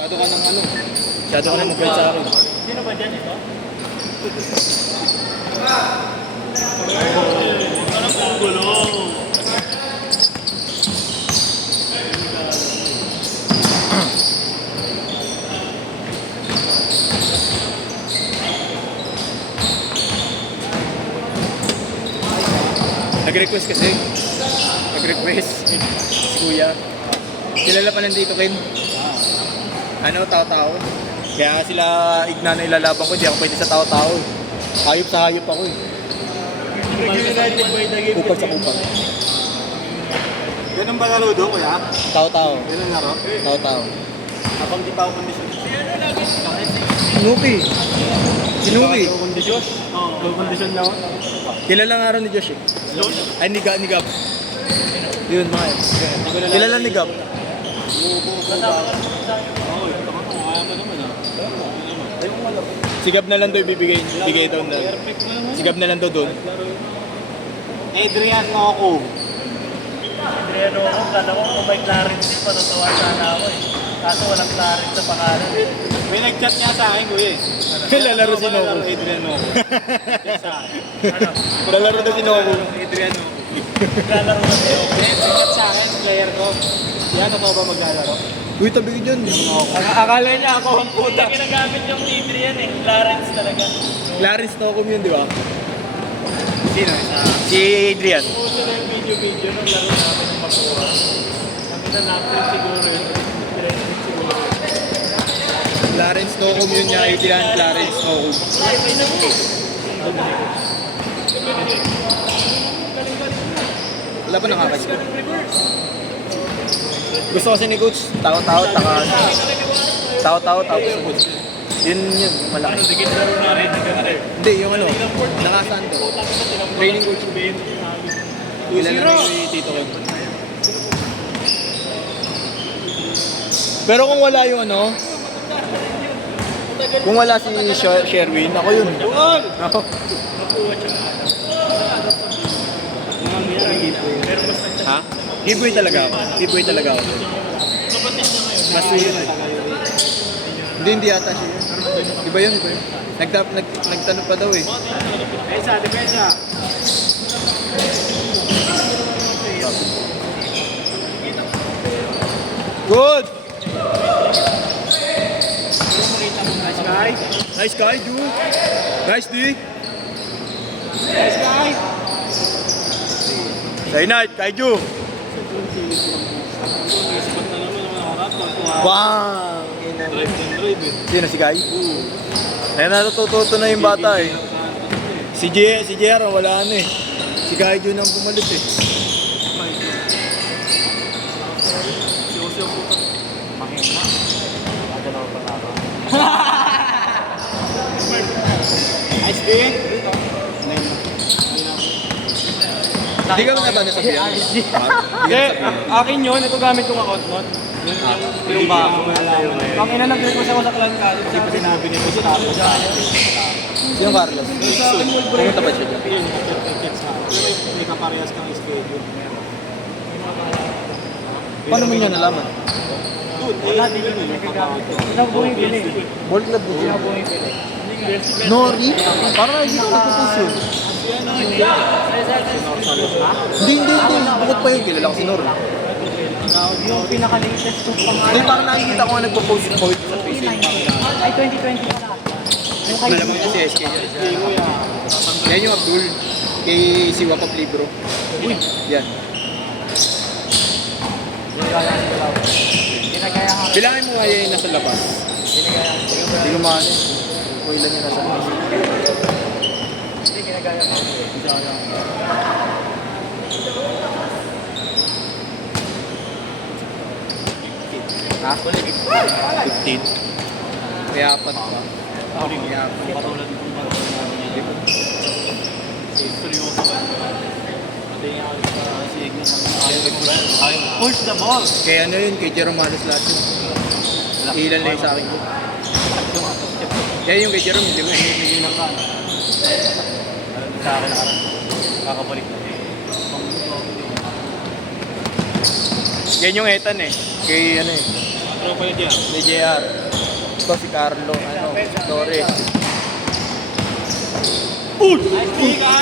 Masyado ka ng ano? Masyado ka ng mag-guide sa akin. Sino ba dyan ito? Anong gulo? Nag-request kasi. Nag-request. Si Kuya. Kilala pa nandito, Ken. Ano, tao-tao. Kaya sila igna na ilalaban ko, hindi ako pwede sa tao-tao. Hayop sa hayop ako eh. Kupag sa kupag. Ganun ba laro doon, kuya? Tao-tao. Ganun laro? Tao-tao. Habang di pa ako kondisyon. Sinuki. Sinuki. Kondisyon? Oo. Kondisyon na ako. Kilala nga rin ni Josh eh. Ay, ni Gab. Yun, mga yun. Kilala ni Gab. Si Gab na lang daw ibibigay daw na. Si Gab na lang daw doon. Adrian Noko. Adriano ako, kala ko kung may clarity, patatawa sana ako eh. Kaso walang clarity sa pangalan eh. May nag-chat niya sa akin, kuya. Lalaro si Noko. Adrian Noko. Sa akin. Ano? Lalaro daw si Noko. Adrian Noko. Lalaro na sa'yo. Nag-chat sa akin, player ko. Yan, ako ba maglalaro? Uy, tabi ko dyan. Akala niya ako ang puta. Hindi ginagamit yung Adrian eh. Clarence talaga. Clarence Noko yun, di ba? Sino? Si Adrian. Puso na yung video nung laro namin ng Mapura. Kami na natin siguro yun. Interesting siguro. Clarence Noko yun niya. Adrian Clarence Noko. Wala pa nakakasip. Gusto kasi ni Coach, tao-tao, tao-tao, tapos yun, malaki. Sige, laro na rin. Hindi, yung ano, nakasaan doon. Training coach. Kilala na si Tito Con. Pero kung wala yung ano, kung wala si Sherwin, ako yun. Ako. Ha? Giveaway talaga ako. Giveaway talaga ako. Mas yun eh. Hindi yata siya yun. Iba yun. Nagtanong pa daw eh. Depensa. Good! Nice guy. Nice guy, Ju. Nice D. Nice guy. Say night, Kaiju. Bang! Sino si Kai? Ay, natututo na yung bata eh. Si JR, wala na eh. Si Kaiju nang pumalit eh. Nice guy. Hindi ka na ba nasabihan? Hindi ka nasabihan. Akin yun. Ito gamit kong account nun. Yung bago. Ang ina nag-request ako sa clan ka. Hindi pa sinabi nito sa tapos. Sino Carlos? Pumunta ba siya dyan? May kaparehas kang schedule. Paano mo niya nalaman? Wala din yun. Isang buhay pili. Ball club din siya. Nori? Parang hindi ko nagpupush yun. Hindi. Bukod pa yun. Kilala ko si Nori. Yung pinaka-latest kong pangalan. Hindi, parang nakikita ko nga nagpo-post sa Facebook. Ay, 2020 pala. Yung kay Malamang na si SK yun. Yan yung Abdul. Kay si Wakap Libro. Uy, yan. Ginagaya ka. Bilangin mo nga yan yung nasa labas. Ginagaya ka. Hindi ko maano. Kung ilan yung nasa labas. Hindi, ginagaya ka. Ha? 15. May apat pa. May apat. Katulad ng seryoso ba? Pati nga si Ignis push the ball. Kaya ano yun, kay Jerome Manos lahat yun. Ilan lang yung sa akin ko. Kaya yung kay Jerome, hindi mo hinihingi ka. Sa akin na kakabalik na. Yan yung Ethan eh. Kay ano eh. tropa yun yan. Ni JR. Ito si Carlo, Torres. Uy!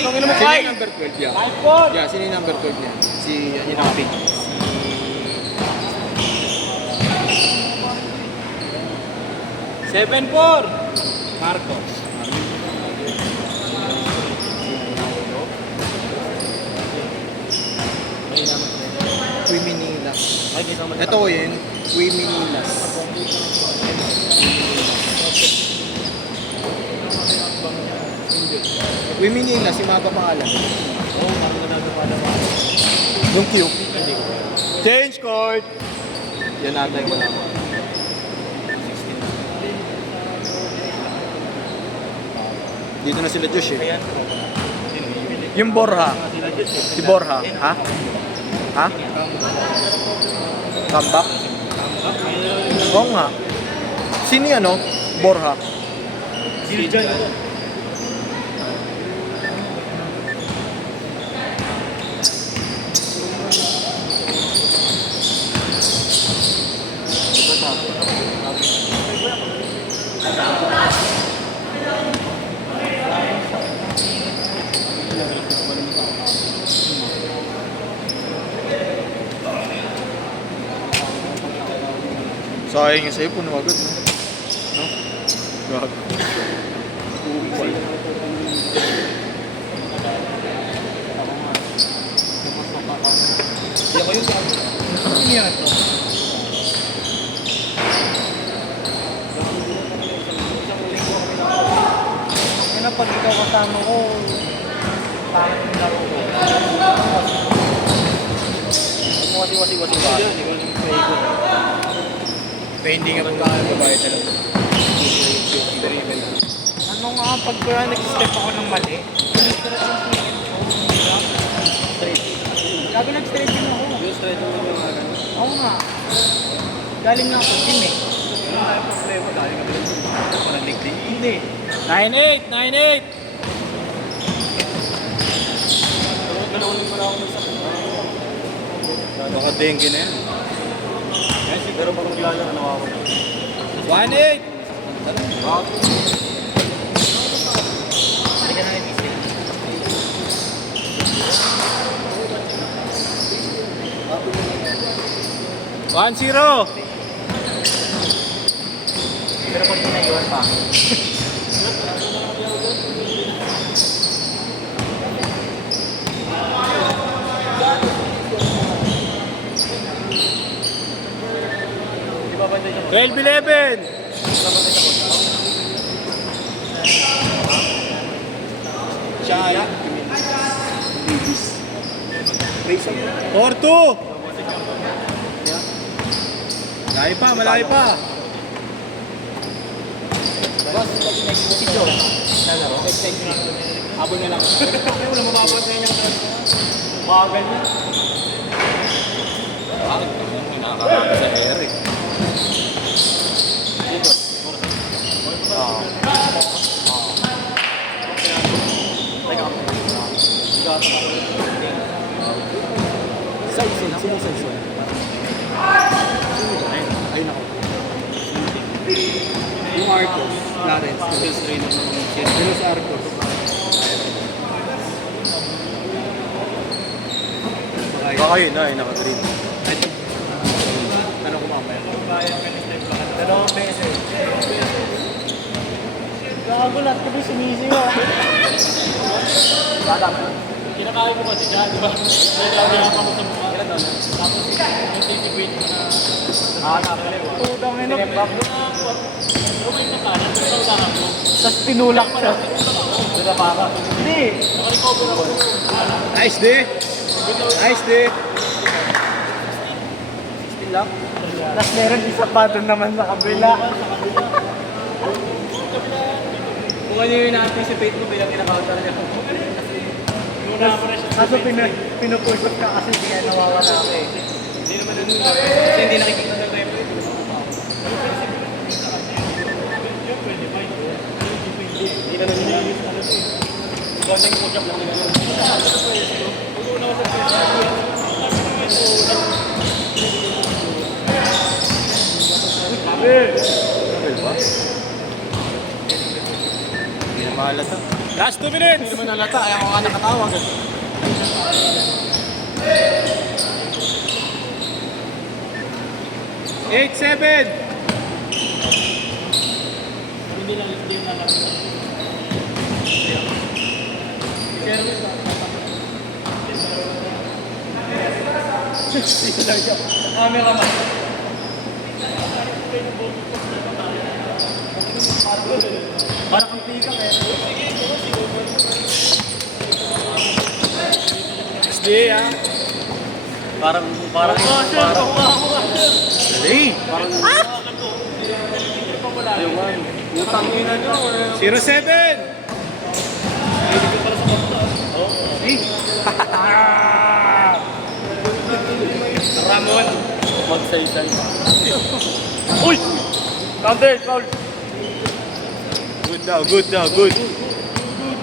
Tangin naman Sino kay! yung number 12 yan? 5-4! Yeah, sino yung number 12 yan? Si, ano yung napi? Si... 7-4! Marcos. Quy Minilas. Ay, dito mo. Ito ko yun, Quy Minilas. Quy Minilas, yung mga pangalan. Oo, parang nagpapala pa. Yung Q. Change card! Yan ata yung wala. Dito na sila Josh eh. Ayan. Yung Borja. Sila dyan eh. Si Borja. Ha? Ha? Comeback? Oo nga. Sino yung ano? Borja. Sila dyan. Sayang yung sa'yo, puno agad, no? No? Gago. Upal. Hindi ako yun, gago. Ano yan? Ano pag ikaw kasama ko, bakit yung laro ko? Wasi-wasi ba? Kaya hindi nga pagkaan ko bakit talaga. Ano nga pag nag-step ako ng mali? Gabi nag-stretching ako. Oo nga. Galing na ako sa gym eh. Wala tayong problema. Galing kami ng gym. Parang liglig. Hindi. 9-8! 9-8! Nalawin pa na ako sa Baka dengue na yan. Yan, siguro pag maglalaro, nawawala. 1-8! Halika na yung mistake. One zero. Pero pag pinayuan pa. Di ba banda niya? 12-11. Siya. 4-2. Malaki pa, malaki pa. Boss, si Joe. Nalaro. Habol na lang. Wala mapapantay niya. Bagal niya. Bakit? Nakakakita sa Eric. Saison, sino Saison? Ayun ako. Yung Arcos, Lawrence. Sino sa Arcos? Baka yun na, yung naka-green. Ano ko mamaya? Dalawang beses. Nakagulat ko din sumisi ko. Kinakain ko kasi siya, di ba? Nagkakaya pa ko sa mukha. Tapos, nagtitikwit na... nakakaliwa. Tudang ino. Kumain ka kanan, pero lang ako. Tapos pinulak siya. Dila para. Hindi. Nakarecover ako. Nice day! Nice day! Tapos meron isa pa doon naman sa kabila. Kung ano yung na-anticipate mo bilang kinakaunter niya. Kaso pinupusok ka kasi hindi kaya nawawala ako eh. Hindi naman ano. Kasi hindi nakikita ng referee. Hindi naman yung ano siya. Ikaw na yung push-up lang nila. Pag-una ko sa Tagal ba? Hindi na mahalata. Last 2 minutes! Hindi naman nalata, ayaw ko nga nakatawag. 8-7! Hindi na nalata. Camera man. Parang kang pika kaya. SD ah. Parang Dali. utang yun na nyo. 0-7! Ramon. Magsaysan. Uy! Counter, foul. Good daw, good daw, good.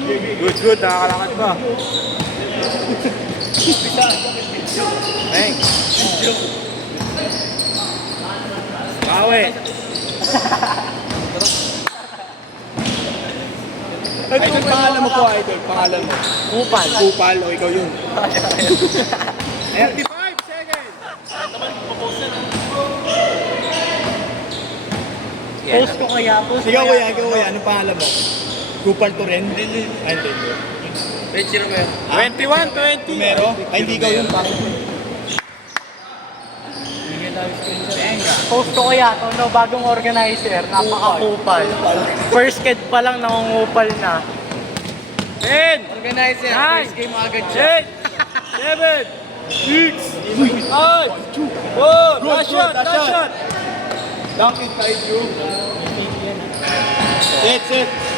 Good, nakakalakad pa. Bang. Bawi. Idol, pangalan mo po, Idol. Pangalan mo. Kupal. Kupal, o ikaw yun. 35 seconds. Post ko kaya, post Ikaw kuya, anong pangalan mo? Kupal to rin? Ay, hindi. Bench na meron. 21-20. Mero? Ay, hindi ikaw yun. Post ko kaya, no, bagong organizer, napaka-kupal. First kid pa lang nangungupal na. 10, Organizer, 9, game agad siya. 8, 7, 6, 5, 4, last shot. Dunk it, tight you. Set.